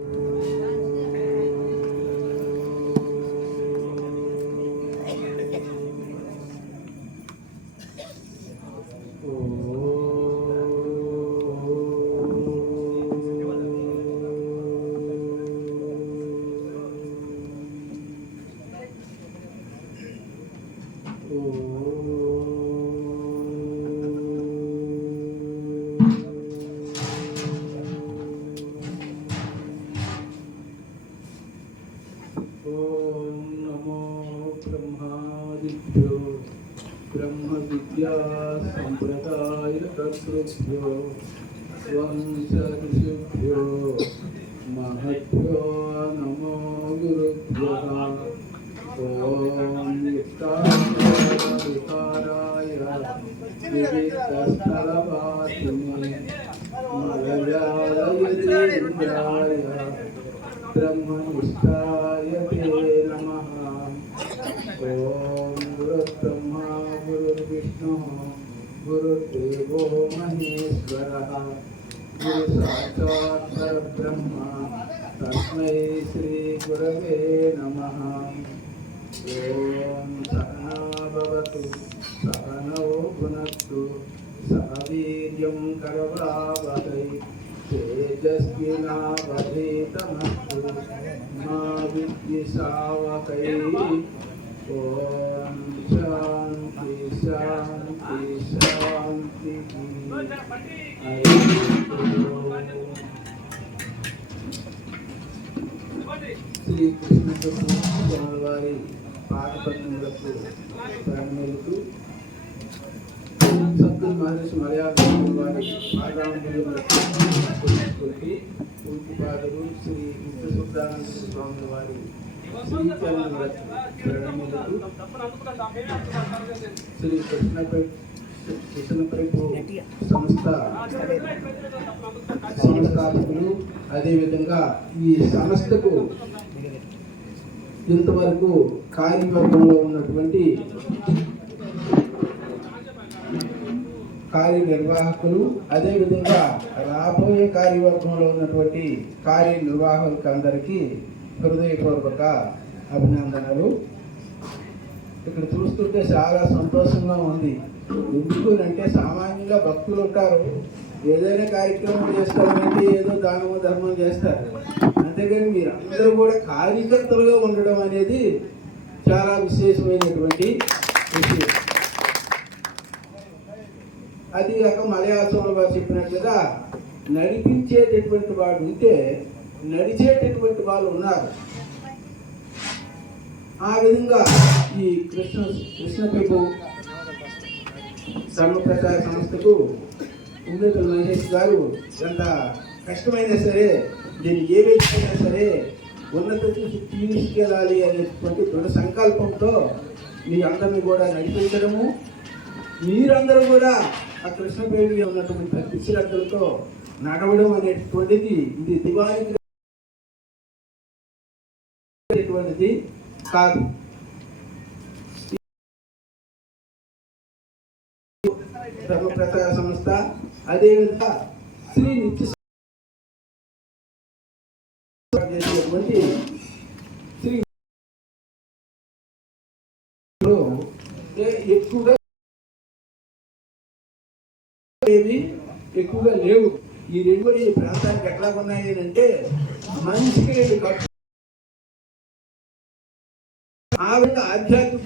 Oh. नमो ब्रह्मादिभ्यो ब्रह्मविद्या सम्प्रदायकर्तृभ्यो वंशऋषिभ्यो महद्भ्यो नमो गुरुभ्यः। ॐ युक्ताय विविधस्थलवासिने मलयालयतीन्द्राय ब्रह्मनिष्ठाय नमः ॐ गुरुब्रह्मा गुरुर्विष्णुः गुरुदेवो महेश्वरः गुरुसाक्षात् परब्रह्म तस्मै श्रीगुरवे नमः ॐ सहना भवतु सहनौ भुनक्तु सह वीर्यं करवावहै तेजस्विनावधीतमस्तु मा विद्विषावहै శ్రీ కృష్ణ వారి పాఠపద్యములకు ప్రాణములకు సద్గురు మహర్షి మర్యాద వారి పాదాంబులకు పూర్తిపాదులు శ్రీ విశ్వశుద్ధానంద స్వామి వారి శ్రీ కృష్ణపై కృష్ణప్రభు సంస్థ సంస్థాపకులు అదేవిధంగా ఈ సంస్థకు ఇంతవరకు కార్యవర్గంలో ఉన్నటువంటి కార్యనిర్వాహకులు అదేవిధంగా రాబోయే కార్యవర్గంలో ఉన్నటువంటి కార్యనిర్వాహకులకు అందరికీ హృదయపూర్వక అభినందనలు. ఇక్కడ చూస్తుంటే చాలా సంతోషంగా ఉంది. ఎందుకు అంటే సామాన్యంగా భక్తులు ఉంటారు. ఏదైనా కార్యక్రమం చేసుకోవాలంటే ఏదో దానము ధర్మం చేస్తారు. అంతేగాని మీరు అందరూ కూడా కార్యకర్తలుగా ఉండడం అనేది చాలా విశేషమైనటువంటి విషయం. అది కాక మలయాళ వారు చెప్పినట్లుగా నడిపించేటటువంటి వాడు ఉంటే నడిచేటటువంటి వాళ్ళు ఉన్నారు. ఆ విధంగా ఈ కృష్ణ కృష్ణ ప్రభు ధర్మప్రచార సంస్థకు ఉమ్మేతుల మహేష్ గారు ఎంత కష్టమైనా సరే దీన్ని ఏ వ్యక్తి సరే ఉన్నత చూసి తీసుకెళ్ళాలి అనేటువంటి దృఢ సంకల్పంతో మీ అందరిని కూడా నడిపించడము మీరందరూ కూడా ఆ కృష్ణప్రేమి ఉన్నటువంటి భక్తి శ్రద్ధలతో నడవడం అనేటువంటిది ఇది దివానికి అనేటువంటిది కాదు. ధర్మ ప్రచార సంస్థ అదేవిధంగా శ్రీ నిత్య చేసేటువంటి శ్రీ ఎక్కువగా ఎక్కువగా లేవు. ఈ రెండు ఈ ప్రాంతానికి ఎట్లా ఉన్నాయి అంటే మనిషికి రెండు కట్టు ఆ విధంగా ఆధ్యాత్మిక